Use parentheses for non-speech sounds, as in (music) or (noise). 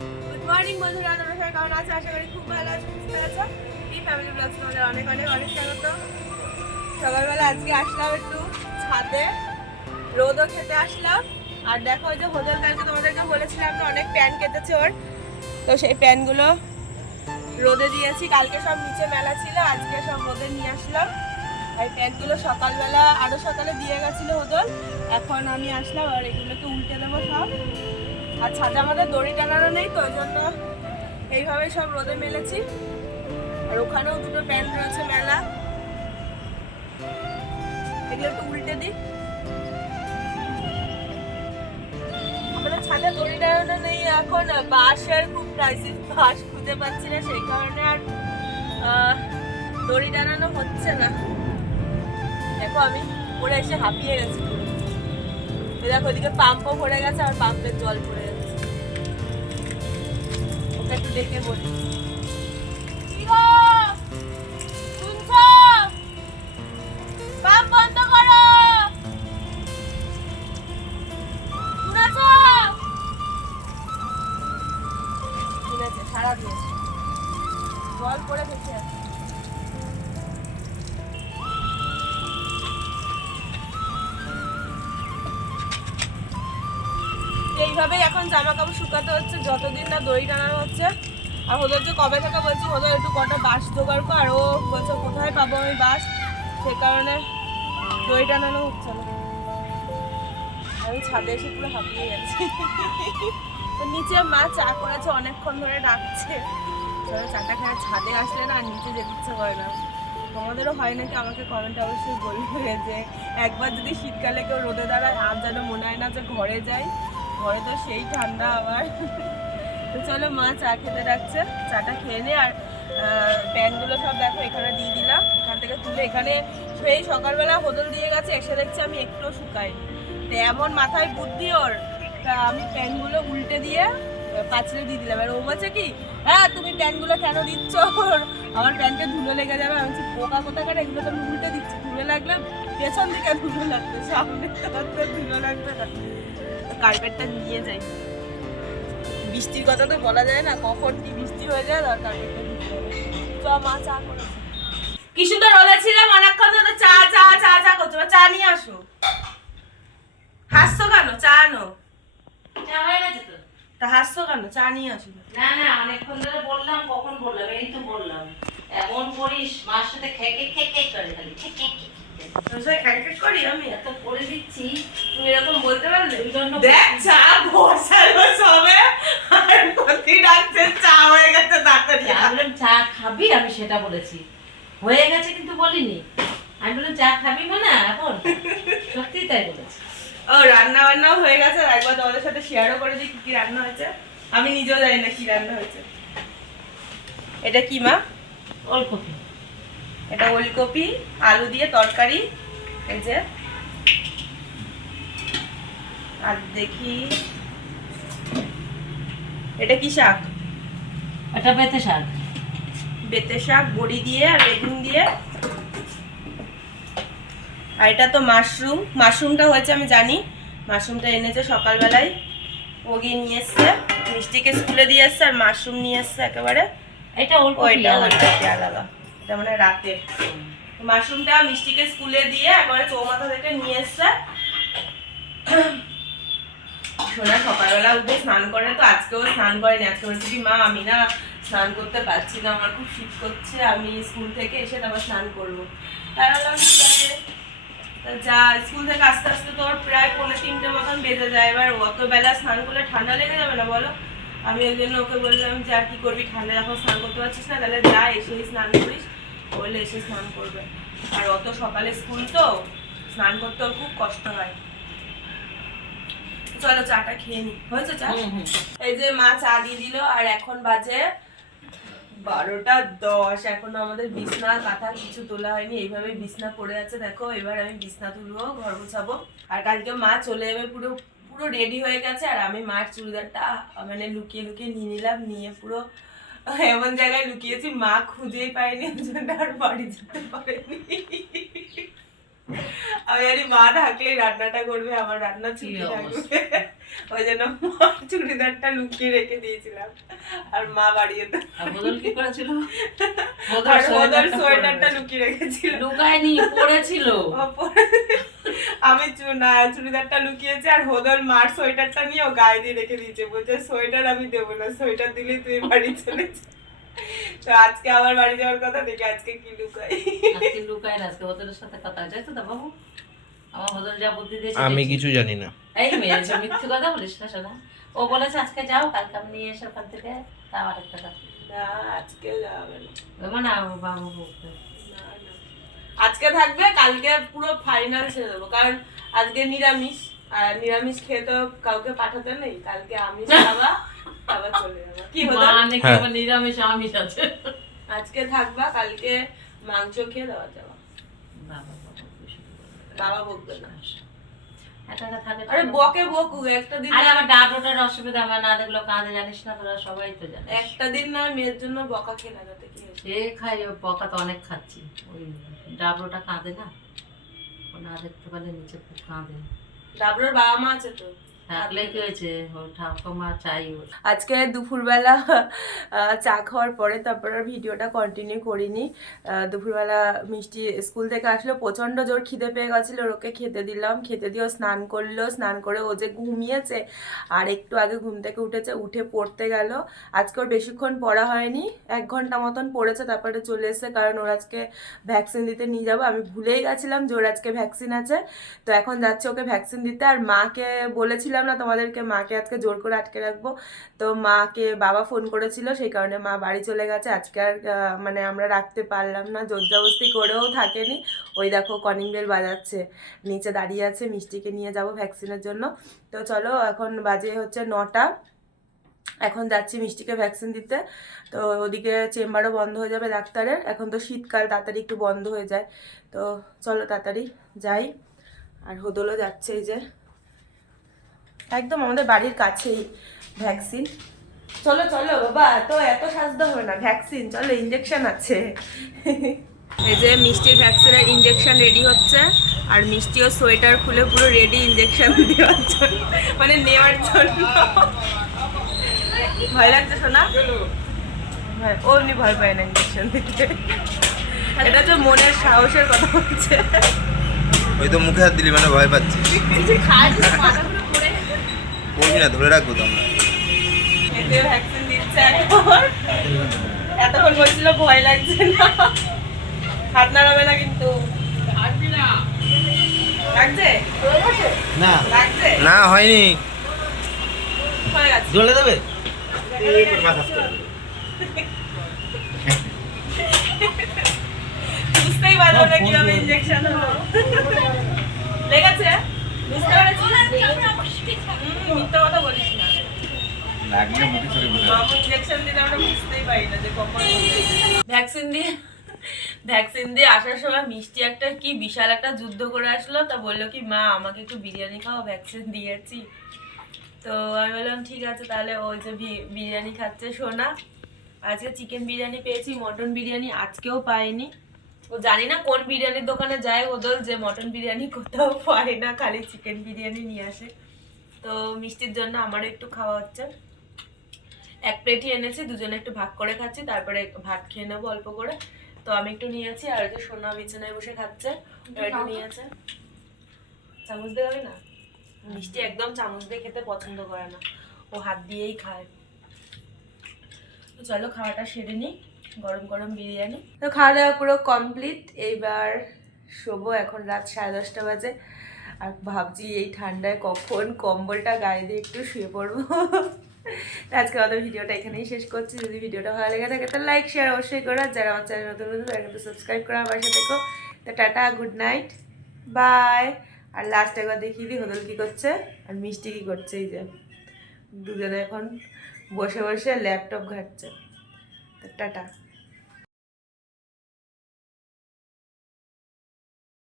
Good morning বন্ধুরা। তোমরা সবাই কেমন আছো? আশা করি খুব ভালো আছো, সুস্থ আছো। এই ফ্যামিলি ব্লগস তোমাদের অনেক অনেক অনেক স্বাগত। সকালবেলা আজকে আসলাম একটু ছাদে। রোদও খেতে আসলাম। আর দেখো যে হোটেল কালকে তোমাদেরকে বলেছিলাম না, অনেক প্যান কেটেছে ওর। তো সেই প্যানগুলো রোদে দিয়েছি। কালকে সব নিচে মেলা ছিল, আজকে সব রোদে নিয়ে আসলাম। আর প্যান্টগুলো সকালবেলা, আরও সকালে দিয়ে গেছিল হোদল এখন আমি আসলাম আর এগুলোকে উল্টে দেবো সব। আর ছাদে আমাদের দড়ি টানানো নেই, তো ওই জন্য এইভাবে সব রোদে মেলেছি। আর ওখানেও দুটো প্যান্ট রয়েছে মেলা। এগুলো একটু উল্টে দিই। আমাদের ছাদে দড়ি টানানো নেই এখন। বাঁশের খুব ক্রাইসিস বাঁশ খুঁজে পাচ্ছি না, সেই কারণে আর দড়ি টানানো হচ্ছে না। দেখো আমি পরে এসে হাঁপিয়ে গেছি। দেখো ওদিকে পাম্পও ভরে গেছে, আর পাম্পের জল পড়ে একটু দেখে বলি। সাড়া দিয়েছে। জল পড়ে এইভাবেই এখন জামা কাপড় শুকাতে হচ্ছে, যতদিন না দড়ি টানানো হচ্ছে। আর ওদের যে কবে থেকে বলছি ওদের একটু কটা বাঁশ জোগাড় কর ও বলছে, কোথায় পাবো আমি বাঁশ? সে কারণে দড়ি টানানো হচ্ছে না। আমি ছাদে এসে পুরো হাঁপিয়ে গেছি। নিচে মা চা করেছে, অনেকক্ষণ ধরে ডাকছে। চাটা খেয়ে ছাদে আসলে না নিচে যেতে ইচ্ছে করে না। তোমাদেরও হয় নাকি আমাকে কমেন্টে অবশ্যই বলবে যে, একবার যদি শীতকালে কেউ রোদে দাঁড়ায় আর যেন মনে হয় না যে ঘরে যাই। ঘরে তো সেই ঠান্ডা আবার। তো চলো মা চা খেতে ডাকছে, চাটা খেয়ে নে আর প্যানগুলো সব দেখো, এখানে দিয়ে দিলাম। এখান থেকে তুলে এখানে সেই সকালবেলা হোদল দিয়ে গেছে, এসে দেখছি আমি একটু শুকাই তো এমন মাথায় বুদ্ধি ওর, তা আমি প্যানগুলো উল্টে দিয়ে পাঁচিলে দিয়ে দিলাম। আর ও বলছে কি হ্যাঁ তুমি প্যানগুলো কেন দিচ্ছ? আমার প্যান্টে ধুলো লেগে যাবে। আমি বলছি, পোকা কোথাকার? এগুলো তো আমি উল্টে দিচ্ছি। ধুলো লাগলাম পেছন দিকে ধুলো লাগবে, সামনে ধুলো লাগবে না। কার্পেটটা নিয়ে যাই। বৃষ্টির কথা তো বলা যায় না কখন কি বৃষ্টি হয়ে যায় আর কার্পেটটা চ মা চা করেছে কি সুন্দর রোদে ছিলাম অনেকক্ষণ ধরে চা চা চা চা করছ। চা নিয়ে আসো। হাসছো কেন? চা আনো চা হয়ে গেছে তো? তা হাসছো কেন? চা নিয়ে আসো। না না অনেকক্ষণ ধরে বললাম কখন বললাম? এই তো বললাম। এমন করিস মার সাথে খেকে খেকে করে খালি খেকে খেকে। করি আমি এত করে দিচ্ছি তুমি এরকম বলতে পারলে? ওই জন্য দেখ চা বসালো সবে আর প্রতি রাখছে চা হয়ে গেছে তাড়াতাড়ি। বললাম চা খাবি? আমি সেটা বলেছি। হয়ে গেছে কিন্তু বলিনি। আমি বললাম চা খাবি না এখন? সত্যি তাই বলেছি। ও রান্না বান্নাও হয়ে গেছে। একবার তোমাদের সাথে শেয়ারও করে দিই কি কি রান্না হয়েছে। আমি নিজেও জানি না কি রান্না হয়েছে। এটা কি মা? ওলকপি। এটা ওলকপি আলু দিয়ে তরকারি এই যে। আর দেখি এটা কি শাক? এটা বেতে শাক। বেতে শাক বড়ি দিয়ে আর বেগুন দিয়ে। আর এটা তো মাশরুম। মাশরুমটা হয়েছে আমি জানি। মাশরুমটা এনেছে সকালবেলায়। ও গিয়ে নিয়ে এসছে মিষ্টিকে স্কুলে দিয়ে এসছে আর মাশরুম নিয়ে এসছে একেবারে। এটা ওইটা আলাদা। এটা মানে রাতে। মাশরুমটা মিষ্টিকে স্কুলে দিয়ে একবারে চৌমাথা থেকে নিয়ে এসছে। সোনা সকালবেলা উঠে স্নান করে, তো আজকেও স্নান করেনি। আজকে বলছে মা, আমি না স্নান করতে পারছি না, আমার খুব শীত করছে, আমি স্কুল থেকে এসে তারপর স্নান করব। বললাম ঠিক আছে। যা, স্কুল থেকে আস্তে আস্তে তোর প্রায় পৌনে তিনটে মতন বেজে যায়। এবার অত বেলা স্নান করলে ঠান্ডা লেগে যাবে না বলো? আমি ওই জন্য ওকে বললাম যে, আর কি করবি? ঠান্ডা যখন স্নান করতে পারছিস না, তাহলে যা, এসেই স্নান করিস। বললে এসে স্নান করবে। আর অত সকালে স্কুল তো স্নান করতে ওর খুব কষ্ট হয়। চলো চাটা খেয়ে নি। হয়েছে চা। এই যে মা চা দিয়ে দিল আর এখন বাজে বারোটা দশ। এখনও আমাদের বিছনা কাঁথা কিছু তোলা হয়নি। এইভাবে বিছনা পড়ে আছে। দেখো এবার আমি বিছনা তুলবো ঘর গোছাবো। আর কালকে মা চলে যাবে পুরো পুরো রেডি হয়ে গেছে। আর আমি মার চুড়িদারটা মানে লুকিয়ে লুকিয়ে নিয়ে নিলাম নিয়ে পুরো এমন জায়গায় লুকিয়েছি মা খুঁজেই পাইনি ওই জন্য আর বাড়ি যেতে পারেনি। আমি জানি মা থাকলে রান্নাটা করবে আমার রান্না ছুটি থাকবে। ওই জন্য চুড়িদারটা লুকিয়ে রেখে দিয়েছিলাম। আর মা বাড়িয়ে তো বদল কি করেছিল? ওদের সোয়েটারটা লুকিয়ে রেখেছিল। লুকায়নি পড়েছিল পরে- আমি চুড়িদারটা লুকিয়েছি আর হোদল মার সোয়েটারটা নিয়ে ও গায়ে দিয়ে রেখে দিয়েছে। বলছে সোয়েটার আমি দেবো না সোয়েটার দিলে তুই বাড়ি চলে তো আজকে আবার বাড়ি যাওয়ার কথা দেখি আজকে কি লুকাই? আজকে লুকায় না আজকে বদলের সাথে কথা তো বাবু? আমার বদল যা বুদ্ধি দিয়েছে আমি কিছু জানি না। এই মেয়েছে মিথ্যে কথা বলিস না শোনা ও বলেছে আজকে যাও কালকে আমি নিয়ে এসে ওখান থেকে তাও আরেকটা কথা। না আজকে যাবে না। বলব না ও বাবু। আজকে থাকবে কালকে পুরো ফাইনাল ছেড়ে দেবো। কারণ আজকে নিরামিষ আর নিরামিষ খেয়ে তো কাউকে পাঠাতে নেই। কালকে আমিষ খাবা আবার চলে যাব। কি হলো? মানে হ্যাঁ। নিরামিষ আমিষ আছে। আজকে থাকবা কালকে মাংস খেয়ে দেওয়া যাবে। বাবা বাবা কিছু বাবা বকবে না। একা একা থাকে আরে। বকে বকুক একটা দিন আরে আমার অসুবিধা আমার না দেখল কাঁদে জানিস না তোরা সবাই তো জানে একটা দিন নয় মেয়ের জন্য বকা খেয়ে লাগাতে কি সে খাই বকা তো অনেক খাচ্ছি। ওই ডাবলোটা কাঁদে না? ও না দেখতে পারলে নিচে খুব কাঁদে। ডাবলোর বাবা মা আছে তো? আজকে দুপুরবেলা চা খাওয়ার পরে তারপর ভিডিওটা কন্টিনিউ করিনি। দুপুরবেলা মিষ্টি স্কুল থেকে আসলো, প্রচণ্ড জোর খিদে পেয়ে গেছিল ওকে খেতে দিলাম। খেতে দিয়ে ও স্নান করল, স্নান করে ও যে ঘুমিয়েছে, আর একটু আগে ঘুম থেকে উঠেছে, উঠে পড়তে গেল। আজকে ওর বেশিক্ষণ পড়া হয়নি, এক ঘণ্টা মতন পড়েছে, তারপরে চলে এসেছে, কারণ ওর আজকে ভ্যাকসিন দিতে নিয়ে যাব। আমি ভুলেই গেছিলাম যে ওর আজকে ভ্যাকসিন আছে। তো এখন যাচ্ছে ওকে ভ্যাকসিন দিতে, আর মাকে বলেছিলাম না তোমাদেরকে মাকে আজকে জোর করে আটকে রাখব। তো মাকে বাবা ফোন করেছিল, সেই কারণে মা বাড়ি চলে গেছে। আজকে আর মানে আমরা রাখতে পারলাম না জোরজাবস্তি করেও থাকেনি। ওই দেখো কনিং বেল বাজাচ্ছে, নিচে দাঁড়িয়ে আছে, মিষ্টিকে নিয়ে যাব ভ্যাকসিনের জন্য। তো চলো, এখন বাজে হচ্ছে নটা। এখন যাচ্ছি মিষ্টিকে ভ্যাকসিন দিতে। তো ওদিকে চেম্বারও বন্ধ হয়ে যাবে ডাক্তারের। এখন তো শীতকাল, তাড়াতাড়ি একটু বন্ধ হয়ে যায়। তো চলো তাড়াতাড়ি যাই। আর হোদলও যাচ্ছে এই যে। একদম আমাদের বাড়ির কাছেই ভ্যাকসিন। চলো চলো বাবা তো এত সাজতে হবে না ভ্যাকসিন চলো ইঞ্জেকশন আছে। এই যে মিষ্টির ভ্যাকসিনের ইঞ্জেকশন রেডি হচ্ছে আর মিষ্টিও সোয়েটার খুলে পুরো রেডি ইঞ্জেকশন দেওয়ার জন্য মানে নেওয়ার জন্য। ভয় লাগছে শোনা ভয় ও এমনি ভয় পায় না ইঞ্জেকশন দিতে। এটা তো মনের সাহসের কথা হচ্ছে ওই তো মুখে হাত দিলি মানে ভয় পাচ্ছি পড়ে করবি না ধরে রাখব তো আমরা। ভ্যাকসিন দিচ্ছে এখন এতক্ষণ বলছিল ভয় লাগছে না। হাত নাড়াবে না কিন্তু। না। না হয়নি। জ্বলে দেবে? বুঝতেই পারব না কীভাবে ইঞ্জেকশন লেগেছে বুঝতে পেরেছিস হুম, মিথ্যা কথা বলিস না লাগলে মুখে ইঞ্জেকশন দিলে আমরা বুঝতেই পারি না যে কখন ভ্যাকসিন দিয়ে ভ্যাকসিন দিয়ে আসার সময় মিষ্টি একটা কি বিশাল একটা যুদ্ধ করে আসলো, তা বলল কি, মা, আমাকে একটু বিরিয়ানি খাও ভ্যাকসিন দিয়েছি। তো আমি বললাম, ঠিক আছে, তাহলে ওই যে বিরিয়ানি খাচ্ছে সোনা। আজকে চিকেন বিরিয়ানি পেয়েছি, মটন বিরিয়ানি আজকেও পাইনি। ও জানি না কোন বিরিয়ানির দোকানে যায় ওদের যে মটন বিরিয়ানি কোথাও পায় না, খালি চিকেন বিরিয়ানি নিয়ে আসে। তো মিষ্টির জন্য আমারও একটু খাওয়া হচ্ছে। এক প্লেটই এনেছি দুজনে একটু ভাগ করে খাচ্ছি তারপরে ভাত খেয়ে নেব অল্প করে। তো আমি একটু নিয়েছি আর যে সোনা বিছানায় বসে খাচ্ছে একটু নিয়েছে। চামচ দিয়ে হবে না? মিষ্টি একদম চামচ দিয়ে খেতে পছন্দ করে না। ও হাত দিয়েই খায়। তো চলো খাওয়াটা সেরে নিই গরম গরম বিরিয়ানি। তো খাওয়া দাওয়া পুরো কমপ্লিট এইবার শোবো এখন রাত সাড়ে দশটা বাজে। আর ভাবছি এই ঠান্ডায় কখন কম্বলটা গায়ে দিয়ে একটু শুয়ে পড়ব। (laughs) আজকে আমাদের ভিডিওটা এখানেই শেষ করছি। যদি ভিডিওটা ভালো লেগে থাকে, তাহলে লাইক শেয়ার অবশ্যই করো। যারা আমার চ্যানেল নতুন নতুন তারা কিন্তু সাবস্ক্রাইব করো। আমার সাথে দেখো তো টাটা গুড নাইট বাই আর লাস্ট একবার দেখি দিই হোদল কী করছে, আর মিষ্টি কী করছে এই যে। দুজনে এখন বসে বসে ল্যাপটপ ঘাটছে। তো টাটা।